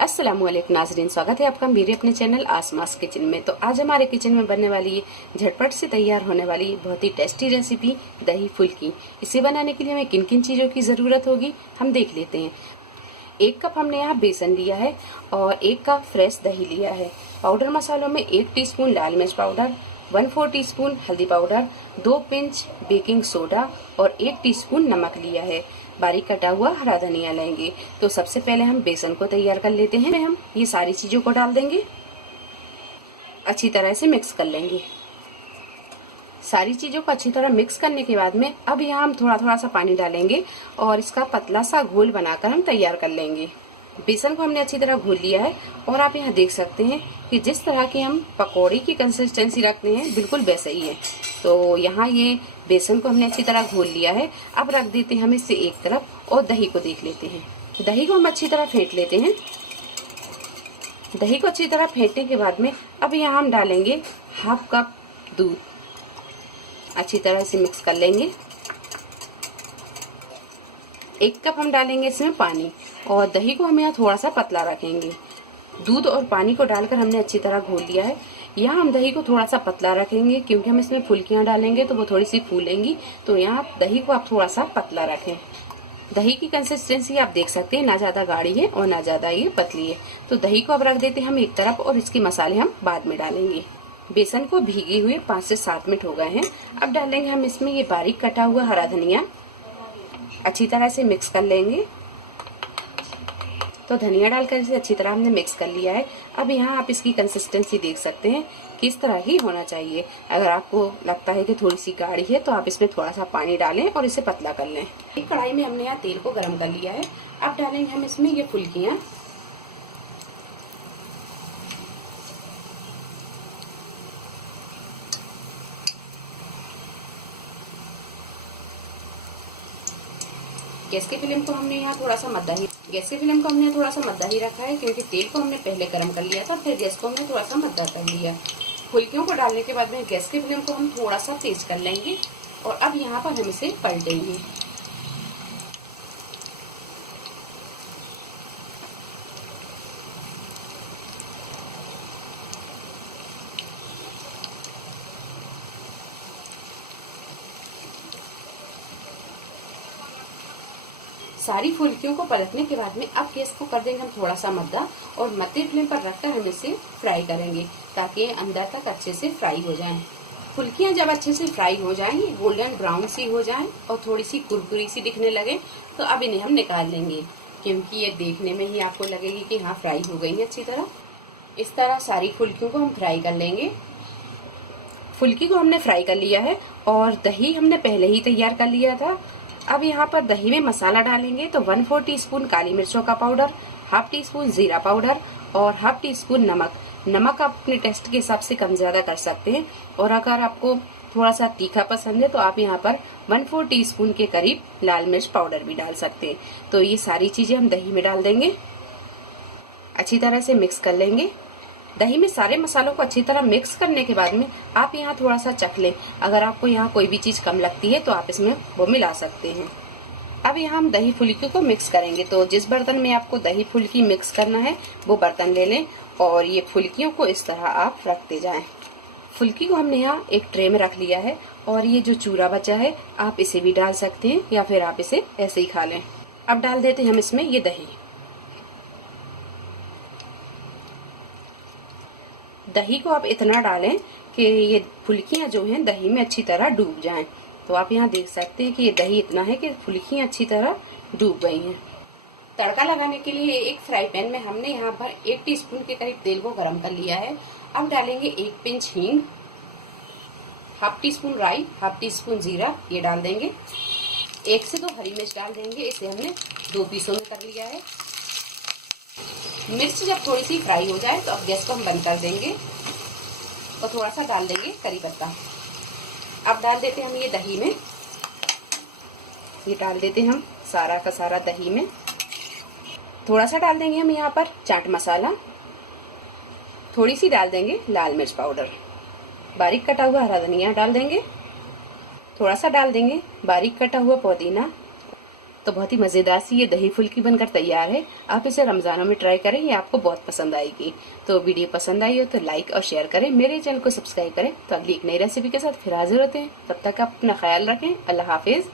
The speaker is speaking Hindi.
अस्सलामुअलैकुम नाज़रीन, स्वागत है आपका मेरे अपने चैनल आसमास किचन में। तो आज हमारे किचन में बनने वाली ये झटपट से तैयार होने वाली बहुत ही टेस्टी रेसिपी दही फुल्की। इसे बनाने के लिए हमें किन किन चीज़ों की ज़रूरत होगी हम देख लेते हैं। 1 कप हमने यहाँ बेसन लिया है और 1 कप फ्रेश दही लिया है। पाउडर मसालों में 1 टीस्पून लाल मिर्च पाउडर, 1/4 टीस्पून हल्दी पाउडर, 2 पिंच बेकिंग सोडा और 1 टीस्पून नमक लिया है। बारीक कटा हुआ हरा धनिया लेंगे। तो सबसे पहले हम बेसन को तैयार कर लेते हैं। हम ये सारी चीजों को डाल देंगे, अच्छी तरह से मिक्स कर लेंगे। सारी चीजों को अच्छी तरह मिक्स करने के बाद में अब यहाँ हम थोड़ा थोड़ा सा पानी डालेंगे और इसका पतला सा घोल बनाकर हम तैयार कर लेंगे। बेसन को हमने अच्छी तरह घोल लिया है और आप यहाँ देख सकते हैं कि जिस तरह की हम पकौड़ी की कंसिस्टेंसी रखते हैं बिल्कुल वैसे ही है। तो यहाँ ये बेसन को हमने अच्छी तरह घोल लिया है। अब रख देते हैं हम इसे एक तरफ और दही को देख लेते हैं। दही को हम अच्छी तरह फेंट लेते हैं। दही को अच्छी तरह फेंटने के बाद में अब यहाँ हम डालेंगे 1/2 कप दूध। अच्छी तरह से मिक्स कर लेंगे। 1 कप हम डालेंगे इसमें पानी और दही को हम यहाँ थोड़ा सा पतला रखेंगे। दूध और पानी को डालकर हमने अच्छी तरह घोल लिया है। यहाँ हम दही को थोड़ा सा पतला रखेंगे क्योंकि हम इसमें फुल्कियाँ डालेंगे तो वो थोड़ी सी फूलेंगी। तो यहाँ दही को आप थोड़ा सा पतला रखें। दही की कंसिस्टेंसी आप देख सकते हैं, ना ज्यादा गाढ़ी है और ना ज्यादा ये पतली है। तो दही को अब रख देते हैं हम एक तरफ और इसके मसाले हम बाद में डालेंगे। बेसन को भीगे हुए 5 से 7 मिनट हो गए हैं। अब डालेंगे हम इसमें ये बारीक कटा हुआ हरा धनिया। अच्छी तरह से मिक्स कर लेंगे। तो धनिया डालकर इसे अच्छी तरह हमने मिक्स कर लिया है। अब यहाँ आप इसकी कंसिस्टेंसी देख सकते हैं किस तरह की होना चाहिए। अगर आपको लगता है कि थोड़ी सी गाढ़ी है तो आप इसमें थोड़ा सा पानी डालें और इसे पतला कर लें। एक कढ़ाई में हमने यहाँ तेल को गर्म कर लिया है। अब डालेंगे हम इसमें ये फुल्कियाँ। गैस की फ्लेम को हमने यहाँ थोड़ा सा मद्दा ही रखा है क्योंकि तेल को हमने पहले गर्म कर लिया था, फिर गैस को हमने थोड़ा सा मद्दा कर लिया। फुल्कियों को डालने के बाद में गैस की फ्लेम को हम थोड़ा सा तेज कर लेंगे और अब यहाँ पर हम इसे पलटेंगे। सारी फुल्कियों को पलटने के बाद में अब गैस को कर देंगे हम थोड़ा सा मद्दा और मध्य फ्लेम पर रखकर हम इसे फ्राई करेंगे ताकि अंदर तक अच्छे से फ्राई हो जाएं। फुल्कियां जब अच्छे से फ्राई हो जाएंगी, गोल्डन ब्राउन सी हो जाएं और थोड़ी सी कुरकुरी सी दिखने लगे तो अब इन्हें हम निकाल लेंगे क्योंकि ये देखने में ही आपको लगेगी कि हाँ फ्राई हो गई है अच्छी तरह। इस तरह सारी फुल्कियों को हम फ्राई कर लेंगे। फुल्की को हमने फ्राई कर लिया है और दही हमने पहले ही तैयार कर लिया था। अब यहाँ पर दही में मसाला डालेंगे तो 1/4 टीस्पून काली मिर्चों का पाउडर, 1/2 टीस्पून जीरा पाउडर और 1/2 टीस्पून नमक। नमक आप अपने टेस्ट के हिसाब से कम ज्यादा कर सकते हैं और अगर आपको थोड़ा सा तीखा पसंद है तो आप यहाँ पर 1/4 टीस्पून के करीब लाल मिर्च पाउडर भी डाल सकते हैं। तो ये सारी चीजें हम दही में डाल देंगे, अच्छी तरह से मिक्स कर लेंगे। दही में सारे मसालों को अच्छी तरह मिक्स करने के बाद में आप यहाँ थोड़ा सा चख लें। अगर आपको यहाँ कोई भी चीज कम लगती है तो आप इसमें वो मिला सकते हैं। अब यहाँ हम दही फुल्की को मिक्स करेंगे। तो जिस बर्तन में आपको दही फुल्की मिक्स करना है वो बर्तन ले लें और ये फुल्कियों को इस तरह आप रखते जाएं। फुल्की को हमने यहाँ एक ट्रे में रख लिया है और ये जो चूरा बचा है आप इसे भी डाल सकते हैं या फिर आप इसे ऐसे ही खा लें। अब डाल देते हैं हम इसमें ये दही। दही को आप इतना डालें कि ये फुल्कियां जो हैं दही में अच्छी तरह डूब जाएं। तो आप यहाँ देख सकते हैं कि ये दही इतना है कि फुल्कियां अच्छी तरह डूब गई हैं। तड़का लगाने के लिए एक फ्राई पैन में हमने यहाँ पर 1 टीस्पून के करीब तेल को गरम कर लिया है। अब डालेंगे 1 पिंच हींग, 1/2 टीस्पून राई, 1/2 टीस्पून जीरा ये डाल देंगे। 1 से 2 हरी मिर्च डाल देंगे, इसे हमने 2 पीसों में कर लिया है। मिर्च जब थोड़ी सी फ्राई हो जाए तो अब गैस को हम बंद कर देंगे और थोड़ा सा डाल देंगे करी पत्ता। अब डाल देते हैं हम ये दही में, ये डाल देते हैं हम सारा का सारा दही में। थोड़ा सा डाल देंगे हम यहाँ पर चाट मसाला, थोड़ी सी डाल देंगे लाल मिर्च पाउडर, बारीक कटा हुआ हरा धनिया डाल देंगे, थोड़ा सा डाल देंगे बारीक कटा हुआ पुदीना तो बहुत ही मजेदार सी ये दही फुल्की बनकर तैयार है। आप इसे रमजानों में ट्राई करें, ये आपको बहुत पसंद आएगी। तो वीडियो पसंद आई हो तो लाइक और शेयर करें, मेरे चैनल को सब्सक्राइब करें। तो अगली एक नई रेसिपी के साथ फिर हाजिर होते हैं। तब तक आप अपना ख्याल रखें। अल्लाह हाफिज।